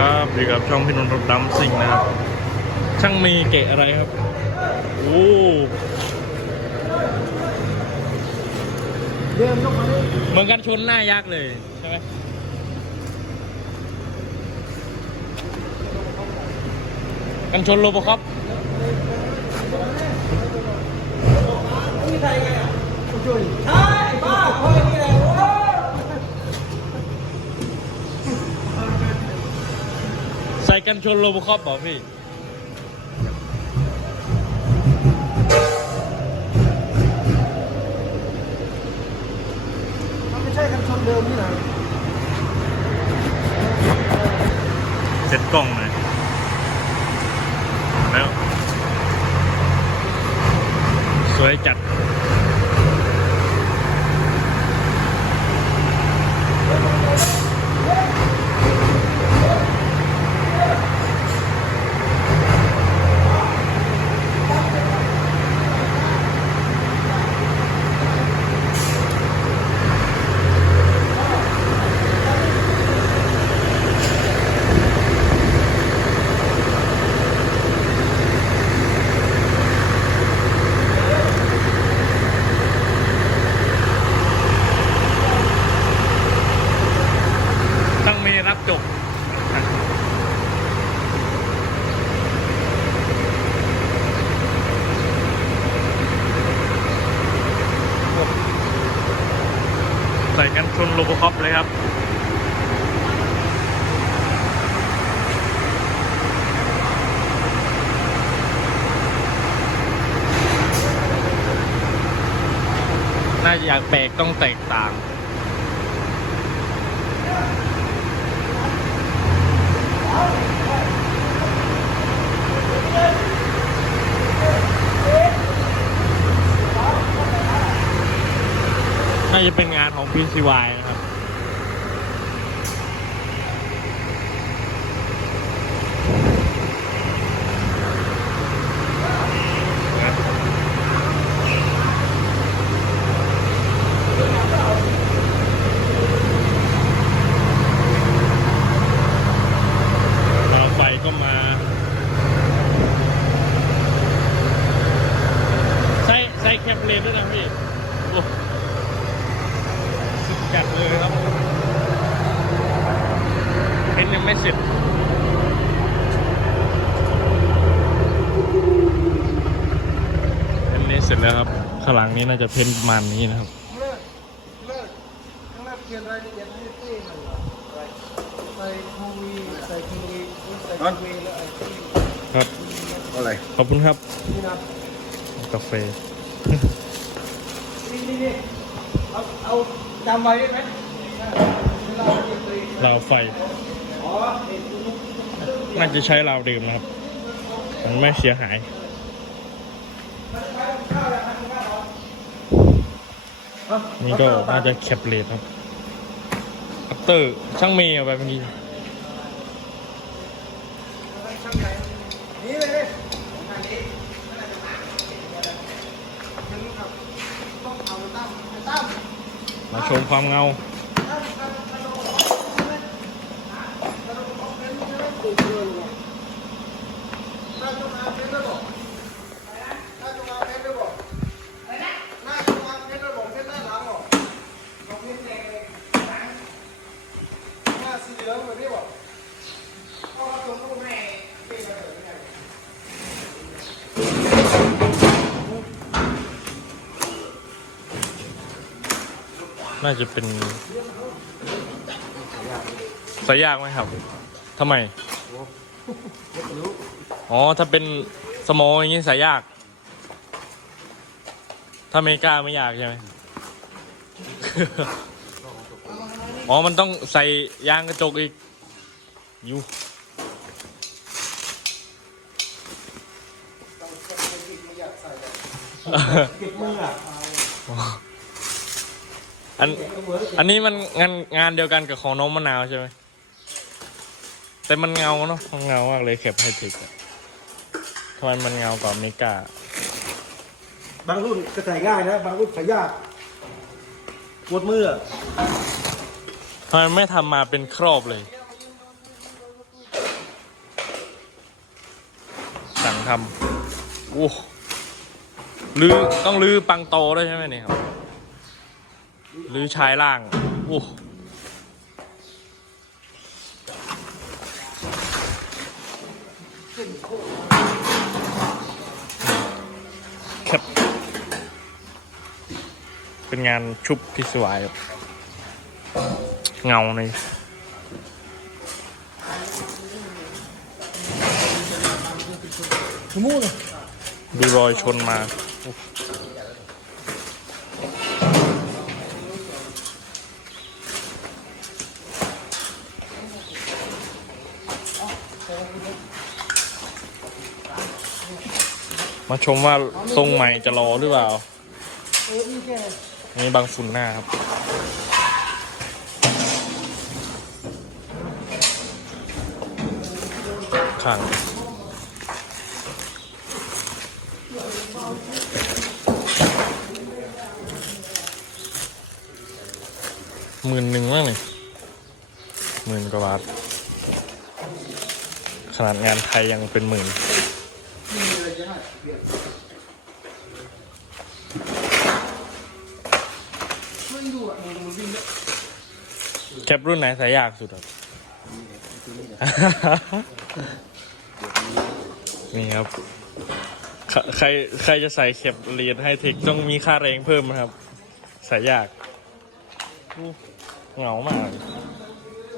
ครับดีครับช่องพี่นนท์รถดำซิ่งนะครับ ช่างมีเกะอะไรครับ โอ้เดินยกมาดิเหมือนกันชนหน้ายักเลยใช่ไหมกันชนโลบคอปนี่ใครกันอะช่วยใช่บ้าพ่อนี่แหละโอ้ ใส่ กันชนโลโบคอปบอกพี่มันไม่ใช่กันชนเดิมนี่นะเซ็ตกล้องหน่อยแล้ว สวยจัด ต้องมีรับจบ ใส่กั นโลโบคอปเลยครับน่าจะอยากแปลกต้องแตกต่าง น่าจะเป็นงาน ของ PCY นะครับ เราไฟก็มา ใส่ใส่แคปเลนด้วยนะพี่ โอ้สุดจัดเลยครับเพ้นยังไม่เสร็จ เพ้นนี้เส ร็จแล้วครับข้างหลังนี้น่าจะเพ้นประมาณนี้นะครับเลิกเลิกข้างหน้าเขียนรายละเอียดให้เต้หน่อยเหรอใส่คูวีใส่คูวีใส่คูวีแล้วไอ้ที่ครับอะไรขอบคุณครับนี่นะกาแฟนี่นี่นี่เอาเอาจำไว้ได้ไหมเวลาเราเรียนตัวเองราวไฟอ๋อเห็นคุณลูกน่าจะใช้ราวเดิมนะครับ มันไม่เสียหาย นี่ก็น่าจะแคปเลทครับอัปเตอร์ช่างเมย์เอาไปเมื่อกี้นี่เลยตั้มมาชมความเงาน่าจะมาเป็นระบบน่าจะมาเป็นระบบน่าจะมาเป็นระบบเป็นหน้าหลังหรอลองเป็นแดงเลยหน้าสีเหลืองแบบนี้บอกเอามาส่งรูปให้เป็นระเบิดไม่ได้ น่าจะเป็นใส่ยากไหมครับทำไมอ๋อถ้าเป็นสมออย่างนี้ใส่ยาก ถ้าเมกาไม่ยากใช่ไหมอ๋อ มันต้องใส่ยางกระจกอีกอยูเก็บมืออะ อันอันนี้มันงานงานเดียวกันกับของน้องมะนาวใช่ไหมแต่มันเงาเนาะเงามากเลยแคให้เทคทำไมมันเงากว่าเมกาบางรุ่นก็ใส่ง่ายนะ บางรุ่นใส่ยากปวดมือทำไมไม่ทำมาเป็นครอบเลย สั่งทำโอ้ลือต้องลือปังโตด้วยใช่ไหมเนี่ยครับ ลือชายล่าง โอ้ครับเป็นงานชุบที่สวยครับเงาในขมูเลยดูรอยชนมา มาชมว่าทรงใหม่จะรอหรือเปล่านี่บางฝุ่นหน้าครับ ข้างหมื่นหนึ่งมั้งนี่หมื่นกว่าบาท ขนาดงานไทยยังเป็นหมื่น ไรจะให้เบียดไม่ดูอะดูมันวิ่งแล้วแคปรุ่นไหนสายยากสุดครับ นี่ครับ ใครใครใครจะใส่เข็บเรียนให้เทคต้องมีค่าแรงเพิ่มนะครับ สายยากอู้เหงามากเลย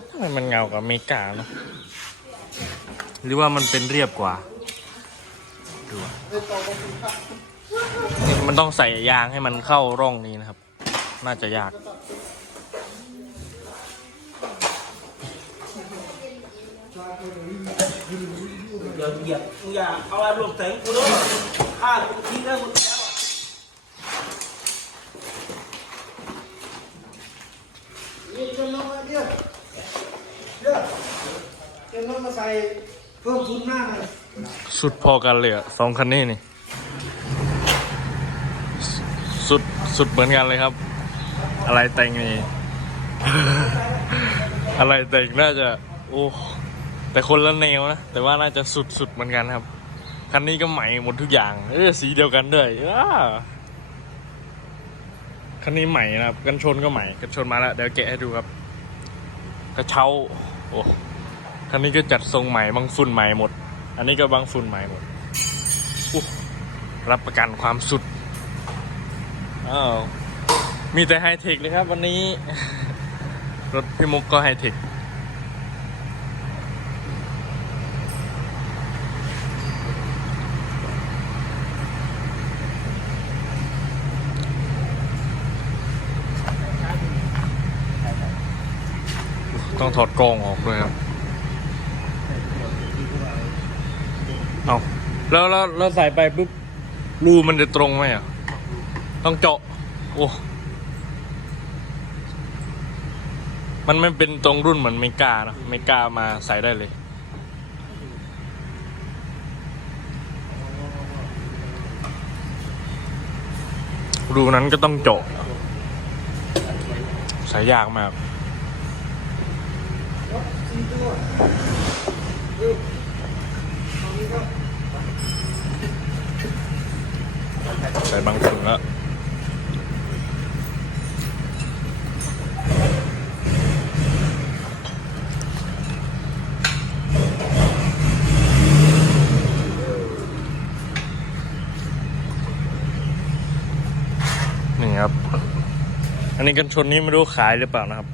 ทำไมมันเหงากับอเมริกาเนอะหรือว่ามันเป็นเรียบกว่า ดูอะไอ้ต่อมาคุณค่านี่มันต้องใส่ยางให้มันเข้าร่องนี้นะครับ น่าจะยาก เดี๋ยวเหยียบมึงอย่าเอาอารมณ์ใส่กูด้วยฆ่ากูทิ้งแล้วมึงแล้วอะนี่เจ้าน้องมาเนี่ยเนี่ยเจ้าน้องมาใส่เพิ่มทุนหน้าหน่อย สุดพอกันเลยอะสองคันนี้นี่ สุดสุดเหมือนกันเลยครับ อะไรแต่งนี่ อะไรแต่งน่าจะ โอ้แต่คนละแนวนะ แต่ว่าน่าจะสุดสุดเหมือนกันครับ คันนี้ก็ใหม่หมดทุกอย่าง เออสีเดียวกันด้วยอ้าคันนี้ใหม่นะครับ กันชนก็ใหม่กันชนมาแล้วเดี๋ยวแกะให้ดูครับ กระเช้า โอ้คันนี้ก็จัดทรงใหม่บางฝุ่นใหม่หมด อันนี้ก็บางฝุ่นใหม่หมดอุ๊ยรับประกันความสุดอ้าวมีแต่ไฮเทคเลยครับ วันนี้ รถพี่มุกก็ไฮเทคต้องถอดกรองออกด้วยครับ เอา แล้วแล้วแล้วใส่ไปปุ๊บรูมันจะตรงไหมอะ ต้องเจาะ โอ้ มันไม่เป็นตรงรุ่นเหมือนเมกาเนอะเมกามาใส่ได้เลย รูนั้นก็ต้องเจาะใส่ยากมาก สี่ตัวเออตรงนี้ก็ ใส่บางถุงแล้ว ครับ อันนี้กันชนนี้ไม่รู้ขายหรือเปล่านะครับ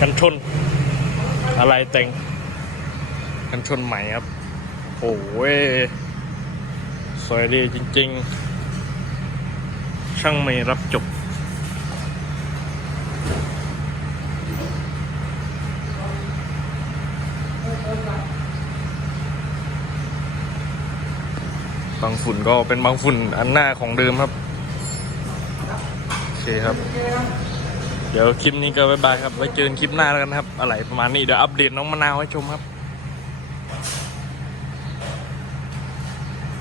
กันชนอะไรแต่งกันชนใหม่ครับโอ้ยสวยดีจริง ๆ ช่างไม่รับจบ บางฝุ่นก็เป็นบางฝุ่นอันหน้าของเดิมครับ โอเคครับ เดี๋ยวคลิปนี้ก็บายบายครับ ไว้เจอกันคลิปหน้าแล้วกันครับ อะไรประมาณนี้เดี๋ยวอัปเดตน้องมะนาวให้ชมครับ